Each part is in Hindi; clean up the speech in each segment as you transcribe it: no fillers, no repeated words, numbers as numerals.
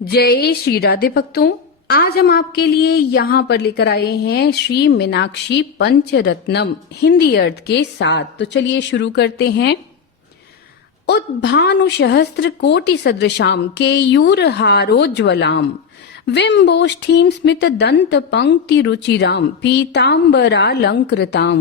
जय श्री राधे भक्तों, आज हम आपके लिए यहाँ पर लेकर आए हैं श्री मीनाक्षी पंचरत्नम हिंदी अर्थ के साथ। तो चलिए शुरू करते हैं। उद्भानु सहस्त्र कोटि सदृशाम केयूर हारोज्वलाम विम्बोष्ठीम स्मित दंत पंक्ति रुचिराम पीतांबरालंकृताम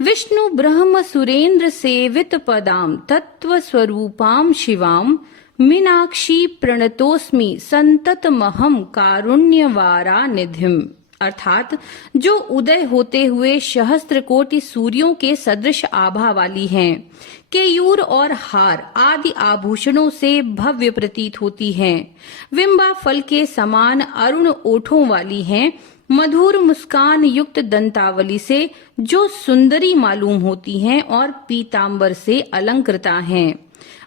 विष्णु ब्रह्म सुरेंद्र सेवित पदाम तत्व स्वरूपाम शिवाम मीनाक्षी प्रणतोस्मि संततमहम कारुण्यवारा निधिम। अर्थात जो उदय होते हुए सहस्त्र कोटि सूर्यों के सदृश आभा वाली हैं, केयूर और हार आदि आभूषणों से भव्य प्रतीत होती हैं, विम्बा फल के समान अरुण ओठों वाली हैं, मधुर मुस्कान युक्त दंतावली से जो सुंदरी मालूम होती हैं और पीतांबर से अलंकृता हैं,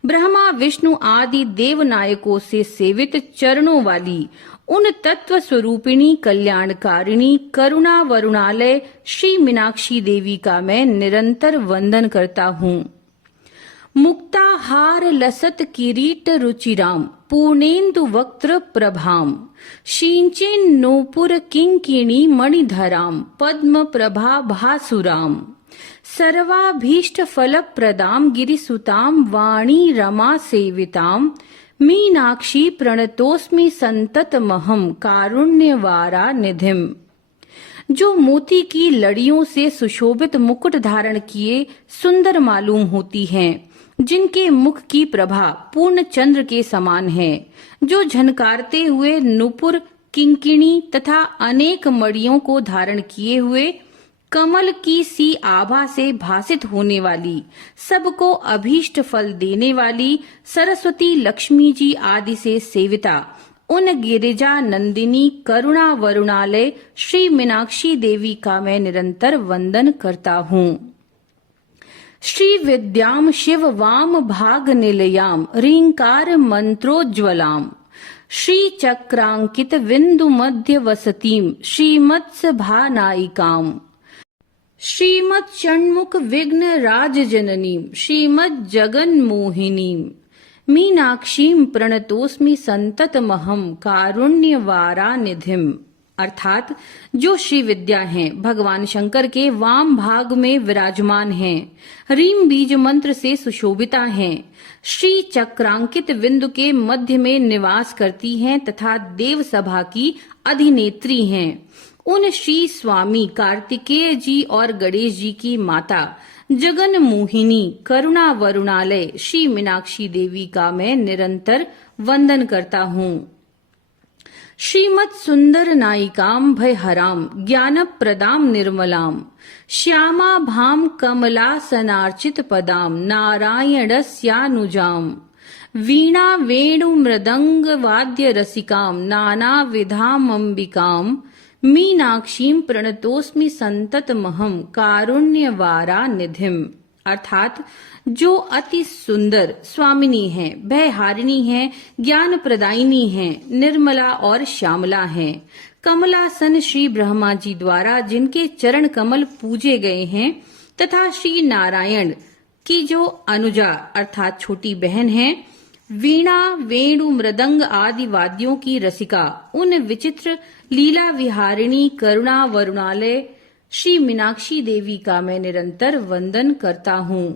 ब्रह्मा विष्णु आदि देवनायकों से सेवित चरणों वाली उन तत्व स्वरूपिणी कल्याणकारिणी करुणा वरुणालय श्री मीनाक्षी देवी का मैं निरंतर वंदन करता हूँ। मुक्ताहार लसत किरीट रुचिराम पूर्णेन्दु वक्त्र प्रभाम शींचेन नूपुर किंकिणी मणिधराम पद्म प्रभा भासुराम सर्वाभीष्ट फल प्रदाम गिरिसुताम वाणी रमा सेविताम मीनाक्षी प्रणतोस्मि संततमहम कारुण्यवारा निधिम। जो मोती की लड़ियों से सुशोभित मुकुट धारण किए सुंदर मालूम होती हैं, जिनके मुख की प्रभा पूर्ण चंद्र के समान है, जो झनकारते हुए नुपुर किंकिणी तथा अनेक मणियों को धारण किए हुए कमल की सी आभा से भासित होने वाली, सबको अभीष्ट फल देने वाली सरस्वती लक्ष्मी जी आदि से सेविता उन गिरिजा नंदिनी करुणा वरुणालय श्री मीनाक्षी देवी का मैं निरंतर वंदन करता हूँ। श्री विद्याम शिव वाम भाग निलयाम रींकार मंत्रोज्वलाम श्री चक्रांकित विंदु मध्य वसतीम श्रीमत्स भानायिकाम श्रीमत् षण्मुख विघ्न राज जननीम श्रीमत् जगन मोहिनीम मीनाक्षीम प्रणतोस्मि संततमहम कारुण्यवारा निधिम। अर्थात जो श्री विद्या हैं, भगवान शंकर के वाम भाग में विराजमान हैं, रीम बीज मंत्र से सुशोभिता हैं, श्री चक्रांकित बिंदु के मध्य में निवास करती हैं तथा देव सभा की अधिनेत्री हैं, उन श्री स्वामी कार्तिकेय जी और गणेश जी की माता जगन मोहिनी करुणा वरुणालय श्री मीनाक्षी देवी का मैं निरंतर वंदन करता हूँ। श्रीमत् सुंदर नायिकाम भयहराम ज्ञान प्रदाम निर्मलाम श्यामा भाम कमलासनार्चित पदाम नारायणस्यानुजाम वीणा वेणु मृदंग वाद्य रसिकाम नाना विधाम अंबिकाम मीनाक्षीम प्रणतोस्मि संततमहम कारुण्यवारा निधिम। अर्थात जो अति सुंदर स्वामिनी हैं, भयहारिणी हैं, ज्ञान प्रदायिनी हैं, निर्मला और श्यामला हैं, कमलासन श्री ब्रह्मा जी द्वारा जिनके चरण कमल पूजे गए हैं तथा श्री नारायण की जो अनुजा अर्थात छोटी बहन है, वीणा वेणु मृदंग आदि वाद्यों की रसिका उन विचित्र लीला विहारिणी करुणा वरुणालय श्री मीनाक्षी देवी का मैं निरंतर वंदन करता हूँ।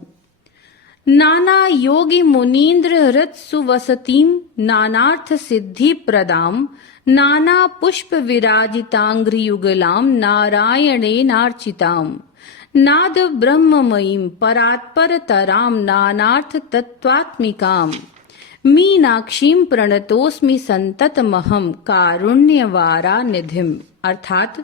नाना योगी मुनीन्द्र हृत सुवसतीम नानार्थ सिद्धि प्रदाम नाना पुष्प विराजितांग्रियुगलाम नारायणेनार्चिताम नाद ब्रह्ममयीम परात्पर तराम नानार्थ तत्वात्मिकाम मीनाक्षीम प्रणतोस्मि संततमहम कारुण्यवारा निधिम। अर्थात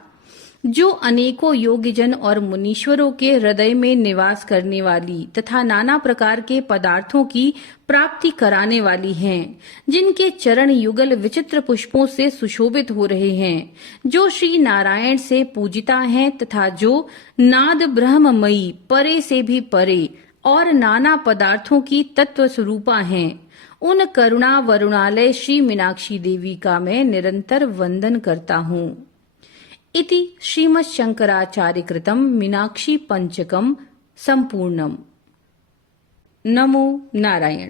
जो अनेकों योगीजन और मुनीश्वरों के हृदय में निवास करने वाली तथा नाना प्रकार के पदार्थों की प्राप्ति कराने वाली हैं, जिनके चरण युगल विचित्र पुष्पों से सुशोभित हो रहे हैं, जो श्री नारायण से पूजिता हैं तथा जो नाद ब्रह्ममयी परे से भी परे और नाना पदार्थों की तत्व स्वरूपा हैं, उन करुणा वरुणालय श्री मीनाक्षी देवी का मैं निरंतर वंदन करता हूँ। इति श्रीमत् शंकराचार्य कृतं मीनाक्षी पंचकम संपूर्णम। नमो नारायण।